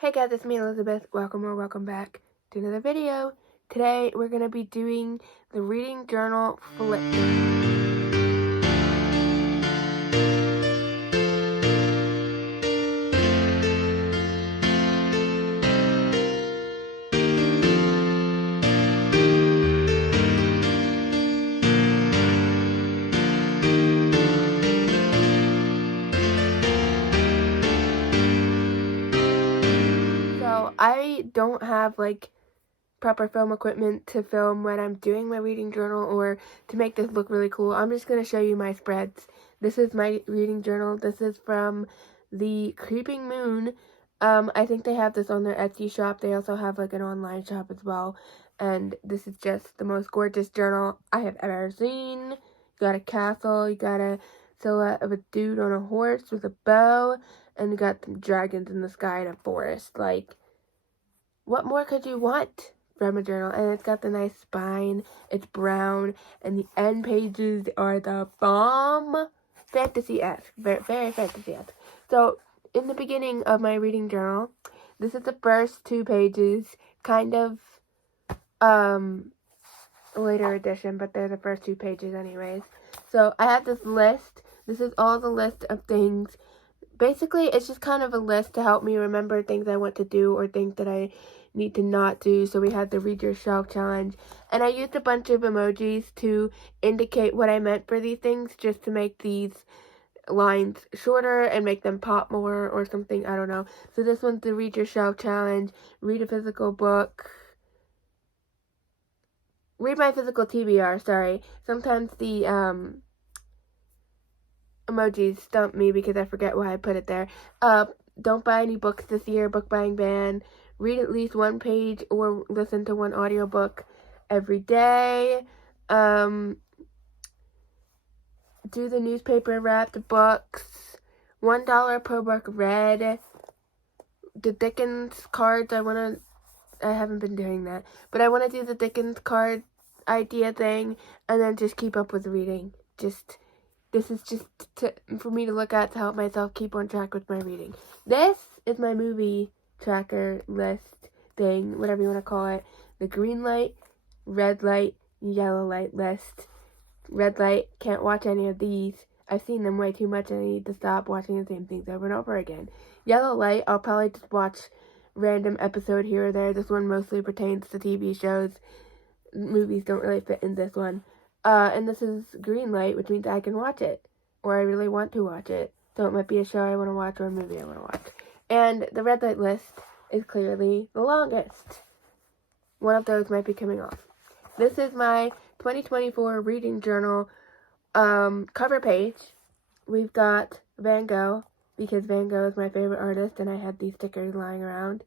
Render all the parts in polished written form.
Hey guys, it's me Elizabeth. Welcome or welcome back to another video. Today we're going to be doing the reading journal flip. So I don't have proper film equipment to film when I'm doing my reading journal or to make this look really cool. I'm just going to show you my spreads. This is my reading journal. This is from the Creeping Moon. I think they have this on their Etsy shop. They also have an online shop as well. And this is just the most gorgeous journal I have ever seen. You got a castle, you got a silhouette of a dude on a horse with a bow, and you got some dragons in the sky in a forest. What more could you want from a journal? And it's got the nice spine, it's brown, and the end pages are the bomb. Fantasy-esque, very, very fantasy-esque. So, in the beginning of my reading journal, this is the first 2 pages, kind of, later edition, but they're the first 2 pages anyways. So, I have this list. This is all the list of things. Basically, it's just kind of a list to help me remember things I want to do or things that I need to not do. So we had the Read Your Shelf challenge, and I used a bunch of emojis to indicate what I meant for these things, just to make these lines shorter and make them pop more or something. I don't know. So this one's the Read Your Shelf challenge. Read a physical book. Read my physical TBR, sorry. Sometimes the emojis stump me because I forget why I put it there. Don't buy any books this year, book buying ban. Read at least 1 page or listen to 1 audiobook every day. Do the newspaper wrapped books. $1 per book read. The Dickens cards, I haven't been doing that, but I want to do the Dickens card idea thing, and then just keep up with reading. This is just for me to look at to help myself keep on track with my reading. This is my movie tracker list thing, whatever you want to call it. The green light, red light, yellow light list. Red light, can't watch any of these. I've seen them way too much and I need to stop watching the same things over and over again. Yellow light, I'll probably just watch random episode here or there. This one mostly pertains to TV shows. Movies don't really fit in this one. And this is green light, which means I can watch it, or I really want to watch it. So it might be a show I want to watch or a movie I want to watch. And the red light list is clearly the longest. One of those might be coming off. This is my 2024 reading journal cover page. We've got Van Gogh, because Van Gogh is my favorite artist, and I had these stickers lying around.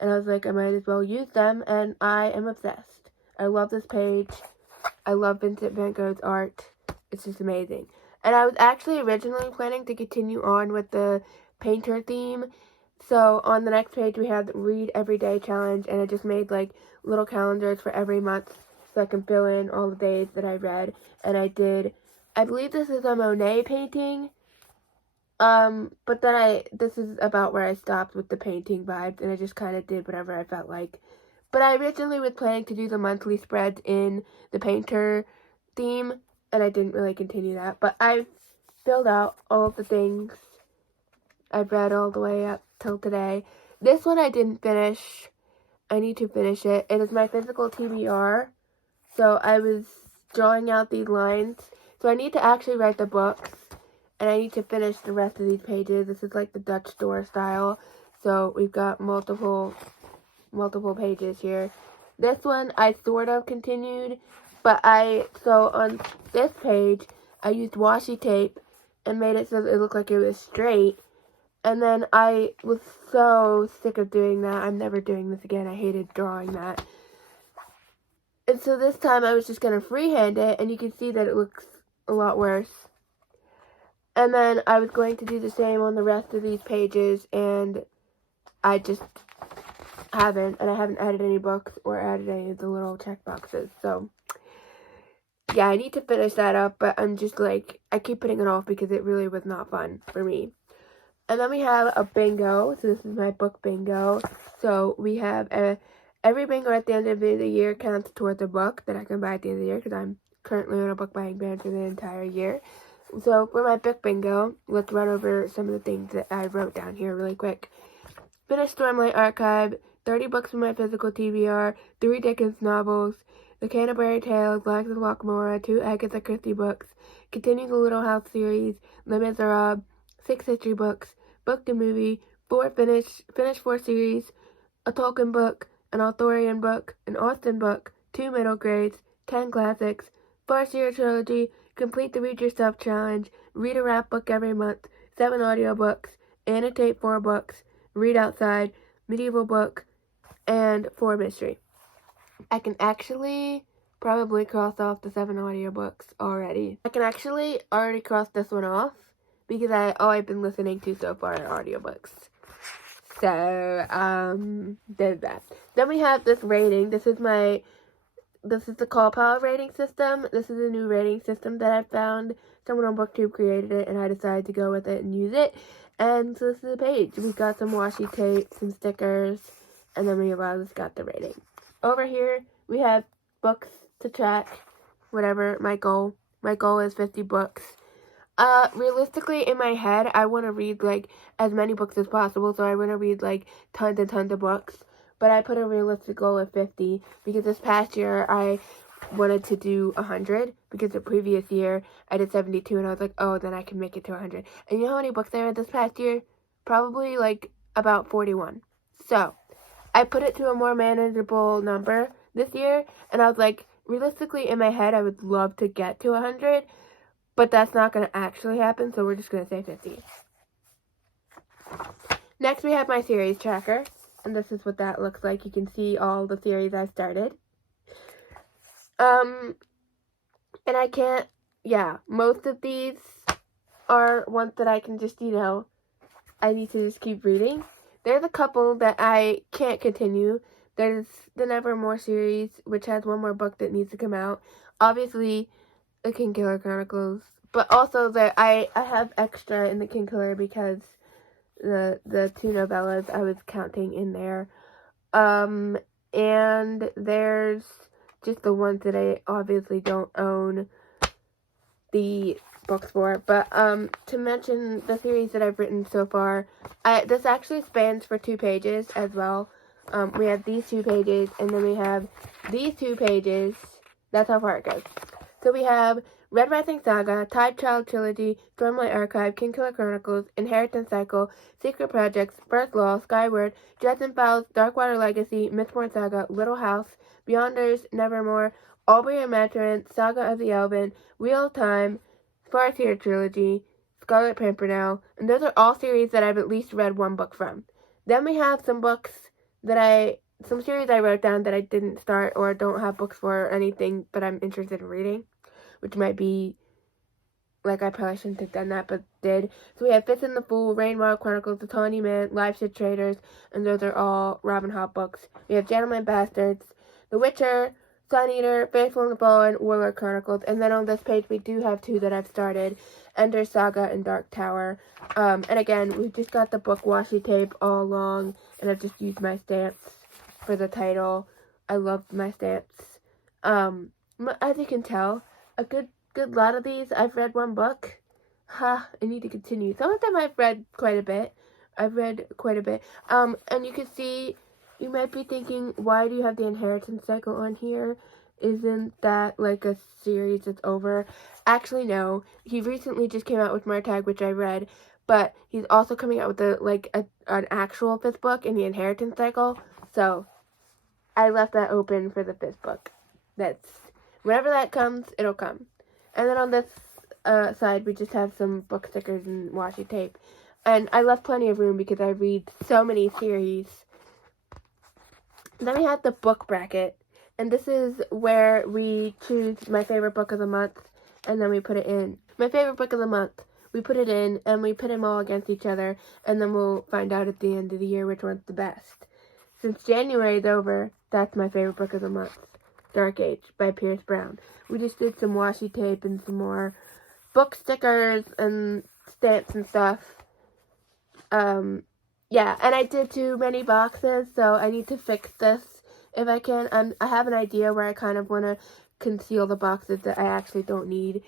And I was like, I might as well use them, and I am obsessed. I love this page. I love Vincent Van Gogh's art. It's just amazing. And I was actually originally planning to continue on with the painter theme. So on the next page we had the Read Every Day challenge, and I just made little calendars for every month so I can fill in all the days that I read. And I believe this is a Monet painting. But then this is about where I stopped with the painting vibes, and I just kind of did whatever I felt like. But I originally was planning to do the monthly spreads in the painter theme, and I didn't really continue that. But I filled out all of the things I've read all the way up till today. This one I didn't finish. I need to finish it. It is my physical TBR. So I was drawing out these lines. So I need to actually write the books, and I need to finish the rest of these pages. This is like the Dutch store style. So we've got multiple pages here. This one I sort of continued, but so on this page I used washi tape and made it so that it looked like it was straight, and then I was so sick of doing that. I'm never doing this again. I hated drawing that. And so this time I was just going to freehand it, and you can see that it looks a lot worse. And then I was going to do the same on the rest of these pages, and I just haven't, and I haven't added any books or added any of the little check boxes. So yeah, I need to finish that up, but I'm just I keep putting it off because it really was not fun for me. And then we have a bingo. So this is my book bingo. So we have every bingo at the end of the year counts towards a book that I can buy at the end of the year because I'm currently on a book buying ban for the entire year. So for my book bingo, let's run over some of the things that I wrote down here really quick. Finish Stormlight Archive, 30 books from my physical TBR, 3 Dickens novels, The Canterbury Tales, Lives of Lockmora, 2 Agatha Christie books, continue the Little House series, Les Miserables, 6 history books, book the movie, 4 finish 4 series, a Tolkien book, an Arthurian book, an Austen book, 2 middle grades, 10 classics, 4-series trilogy, complete the Read Yourself challenge, read a rap book every month, 7 audiobooks, annotate 4 books, read outside, medieval book, and 4 mystery. I can actually probably cross off the 7 audiobooks already. I can actually already cross this one off because all I've been listening to so far are audiobooks. So, there's that. Then we have this rating. This is the Call Pal rating system. This is a new rating system that I found. Someone on BookTube created it, and I decided to go with it and use it. And so this is the page. We've got some washi tape, some stickers, and then we just got the rating. Over here, we have books to track, whatever, my goal. My goal is 50 books. Realistically, in my head, I want to read, like, as many books as possible, so I want to read, like, tons and tons of books. But I put a realistic goal of 50, because this past year, I wanted to do 100, because the previous year, I did 72, and I was like, oh, then I can make it to 100. And you know how many books I read this past year? Probably, like, about 41. So, I put it to a more manageable number this year, and I was like, realistically, in my head, I would love to get to 100, but that's not going to actually happen, so we're just going to say 50. Next, we have my series tracker, and this is what that looks like. You can see all the series I've started. And I can't, most of these are ones that I can just, I need to just keep reading. There's a couple that I can't continue. There's the Nevermore series, which has one more book that needs to come out. Obviously, the Kingkiller Chronicles, but also that I have extra in the Kingkiller because the 2 novellas I was counting in there. And there's just the ones that I obviously don't own the books for. But to mention the series that I've written so far, this actually spans for 2 pages as well. We have these 2 pages, and then we have these 2 pages. That's how far it goes. So we have Red Rising Saga, Tide Child Trilogy, Stormlight Archive, Kingkiller Chronicles, Inheritance Cycle, Secret Projects, First Law, Skyward, Dresden Files, Darkwater Legacy, Mistborn Saga, Little House, Beyonders, Nevermore, Aubrey and Maturin, Saga of the Elven, Wheel of Time, Farseer Trilogy, Scarlet Pimpernel, and those are all series that I've at least read 1 book from. Then we have some books that some series I wrote down that I didn't start or don't have books for or anything, but I'm interested in reading, which might be, like, I probably shouldn't have done that, but did. So we have Fist and the Fool, Rainwild Chronicles, The Tawny Man, Live Shit Traders, and those are all Robin Hobb books. We have Gentleman Bastards, The Witcher, Sun Eater, Faithful and the Fallen, Warlord Chronicles, and then on this page we do have 2 that I've started, Ender Saga and Dark Tower. And again, we've just got the book washi tape all along, and I've just used my stamps for the title. I love my stamps. As you can tell, a good lot of these I've read 1 book. I need to continue. Some of them I've read quite a bit. And you can see, you might be thinking, why do you have the Inheritance Cycle on here? Isn't that like a series that's over? Actually, no. He recently just came out with Martag, which I read, but he's also coming out with an actual 5th book in the Inheritance Cycle. So I left that open for the 5th book. Whenever that comes, it'll come. And then on this side, we just have some book stickers and washi tape. And I left plenty of room because I read so many series. Then we have the book bracket. And this is where we choose my favorite book of the month, and then we put it in. My favorite book of the month, we put it in, and we put them all against each other, and then we'll find out at the end of the year which one's the best. Since January is over, that's my favorite book of the month, Dark Age by Pierce Brown. We just did some washi tape and some more book stickers and stamps and stuff. Yeah, and I did too many boxes, so I need to fix this if I can. I have an idea where I kind of want to conceal the boxes that I actually don't need.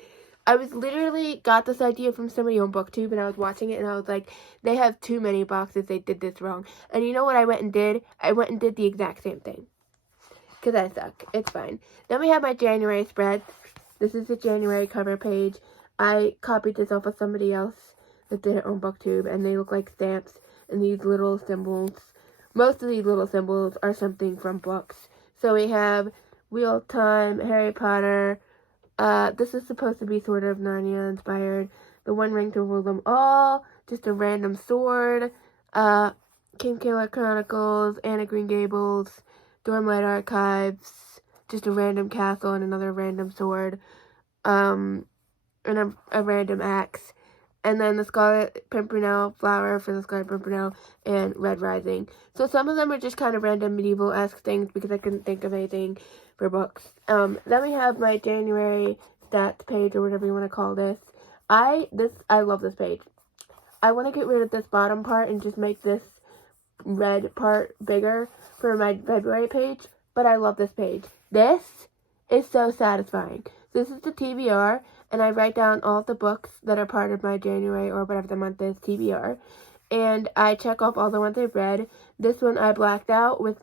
I was literally got this idea from somebody on BookTube, and I was watching it, and I was like, they have too many boxes, they did this wrong. And you know what I went and did? I went and did the exact same thing. Because I suck. It's fine. Then we have my January spread. This is the January cover page. I copied this off of somebody else that did it on BookTube, and they look like stamps, and these little symbols. Most of these little symbols are something from books. So we have Wheel Time, Harry Potter. This is supposed to be sort of Narnia inspired. The One Ring to Rule Them All. Just a random sword. Kingkiller Chronicles, Anna Green Gables, Stormlight Archives. Just a random castle and another random sword. And a random axe. And then the Scarlet Pimpernel flower for the Scarlet Pimpernel, and Red Rising. So some of them are just kind of random medieval-esque things because I couldn't think of anything for books. Then we have my January stats page, or whatever you want to call this. I love this page. I want to get rid of this bottom part and just make this red part bigger for my February page, but I love this page. This is so satisfying. This is the TBR, and I write down all the books that are part of my January or whatever the month is TBR, and I check off all the ones I've read. This one I blacked out with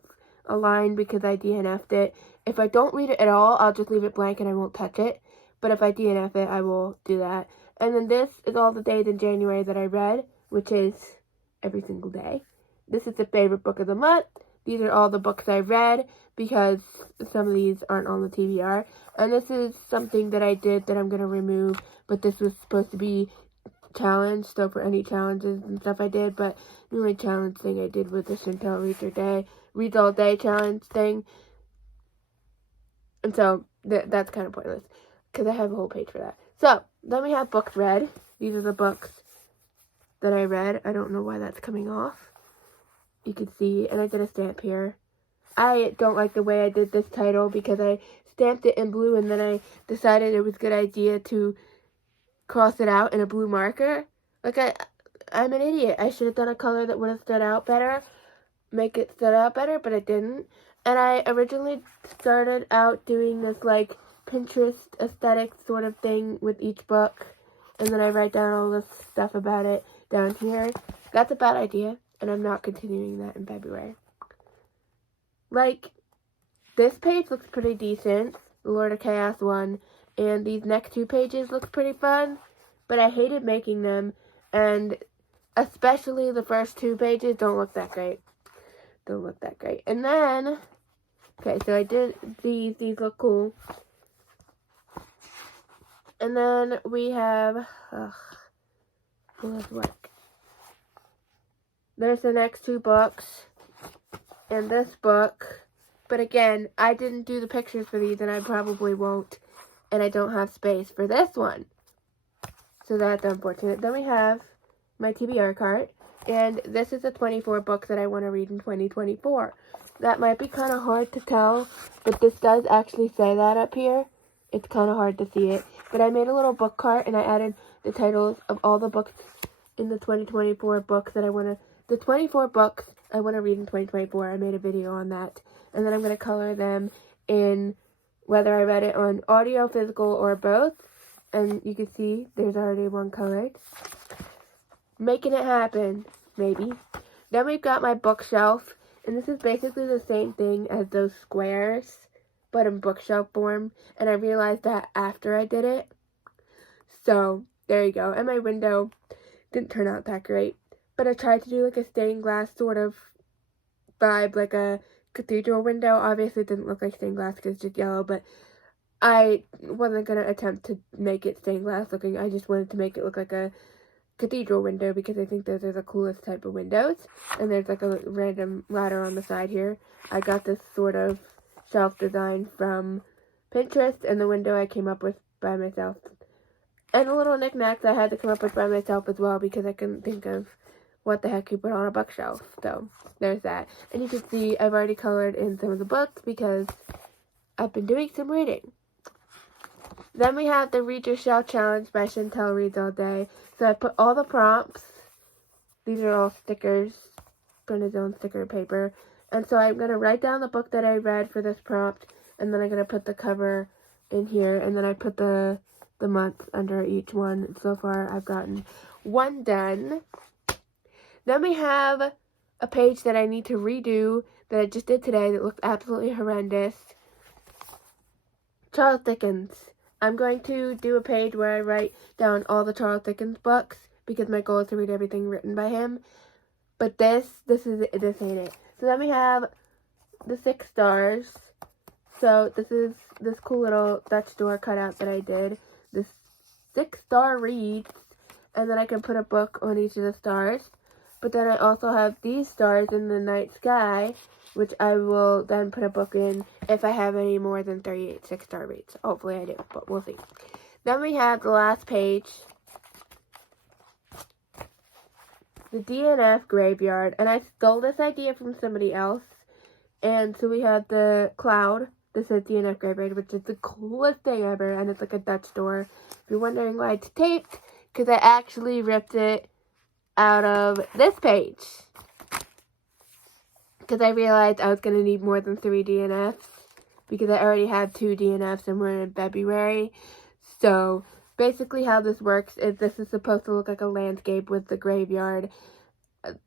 a line because I DNF'd it. If I don't read it at all, I'll just leave it blank and I won't touch it, but if I DNF it, I will do that. And then this is all the days in January that I read, which is every single day. This is the favorite book of the month. These are all the books I read because some of these aren't on the TBR. And this is something that I did that I'm going to remove, but this was supposed to be challenge, so for any challenges and stuff I did, but the only challenge thing I did was the Chantel Reads All Day challenge thing. And so that's kind of pointless because I have a whole page for that. So then we have books read. These are the books that I read. I don't know why that's coming off. You can see, and I did a stamp here. I don't like the way I did this title because I stamped it in blue and then I decided it was a good idea to cross it out in a blue marker. Like, I'm an idiot. I should have done a color that would have stood out better, make it stood out better, but it didn't. And I originally started out doing this, like, Pinterest aesthetic sort of thing with each book, and then I write down all this stuff about it down here. That's a bad idea, and I'm not continuing that in February. Like, this page looks pretty decent, the Lord of Chaos one, and these next two pages look pretty fun, but I hated making them, and especially the first two pages don't look that great. And then, okay, so I did these look cool. And then we have, let's work. There's the next two books, and this book, but again, I didn't do the pictures for these, and I probably won't, and I don't have space for this one. So that's unfortunate. Then we have my TBR cart, and this is the 24 books that I want to read in 2024. That might be kind of hard to tell, but this does actually say that up here. It's kind of hard to see it, but I made a little book cart, and I added the titles of all the books in the 2024 books that the 24 books I want to read in 2024. I made a video on that, and then I'm going to color them in whether I read it on audio, physical, or both, and you can see there's already one colored. Making it happen, maybe. Then we've got my bookshelf, and this is basically the same thing as those squares, but in bookshelf form, and I realized that after I did it. So, there you go. And my window didn't turn out that great, but I tried to do like a stained glass sort of vibe, like a cathedral window. Obviously it didn't look like stained glass because it's just yellow, but I wasn't going to attempt to make it stained glass looking. I just wanted to make it look like a cathedral window because I think those are the coolest type of windows. And there's like a random ladder on the side here. I got this sort of shelf design from Pinterest, and the window I came up with by myself. And the little knickknacks I had to come up with by myself as well because I couldn't think of what the heck you put on a bookshelf. So, there's that. And you can see I've already colored in some of the books because I've been doing some reading. Then we have the Read Your Shell Challenge by Chantel Reads All Day. So I put all the prompts These are all stickers, printed on sticker paper. And so I'm going to write down the book that I read for this prompt, and then I'm going to put the cover in here, and then I put the month under each one. So far, I've gotten one done. Then we have a page that I need to redo that I just did today that looks absolutely horrendous. Charles Dickens. I'm going to do a page where I write down all the Charles Dickens books because my goal is to read everything written by him. But this ain't it. So then we have the 6 stars. So this is this cool little Dutch door cutout that I did. This 6-star reads, and then I can put a book on each of the stars. But then I also have these stars in the night sky, which I will then put a book in if I have any more than 38 6-star reads. Hopefully I do, but we'll see. Then we have the last page, the DNF graveyard, and I stole this idea from somebody else. And so we have the cloud. This is DNF graveyard, which is the coolest thing ever, and it's like a Dutch door. If you're wondering why it's taped, because I actually ripped it out of this page. Because I realized I was going to need more than 3 DNFs, because I already had 2 DNFs and we're in February. So basically how this works is this is supposed to look like a landscape with the graveyard,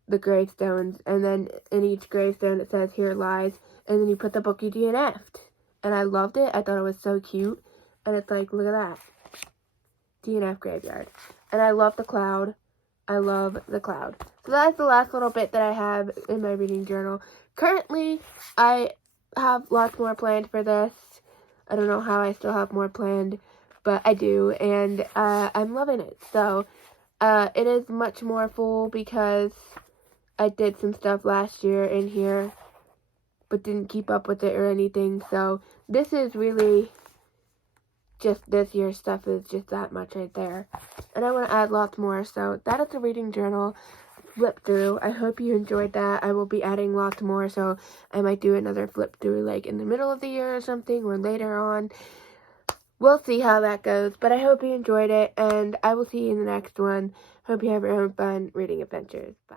the gravestones, and then in each gravestone it says here lies, and then you put the book you DNF'd. And I loved it. I thought it was so cute. And it's like, look at that. DNF graveyard. And I love the cloud. I love the cloud. So that's the last little bit that I have in my reading journal. Currently, I have lots more planned for this. I don't know how I still have more planned, but I do. And I'm loving it. So it is much more full because I did some stuff last year in here, but didn't keep up with it or anything. So this is really just this year's stuff is just that much right there. And I want to add lots more. So that is the reading journal flip through. I hope you enjoyed that. I will be adding lots more. So I might do another flip through like in the middle of the year or something, or later on. We'll see how that goes. But I hope you enjoyed it. And I will see you in the next one. Hope you have your own fun reading adventures. Bye.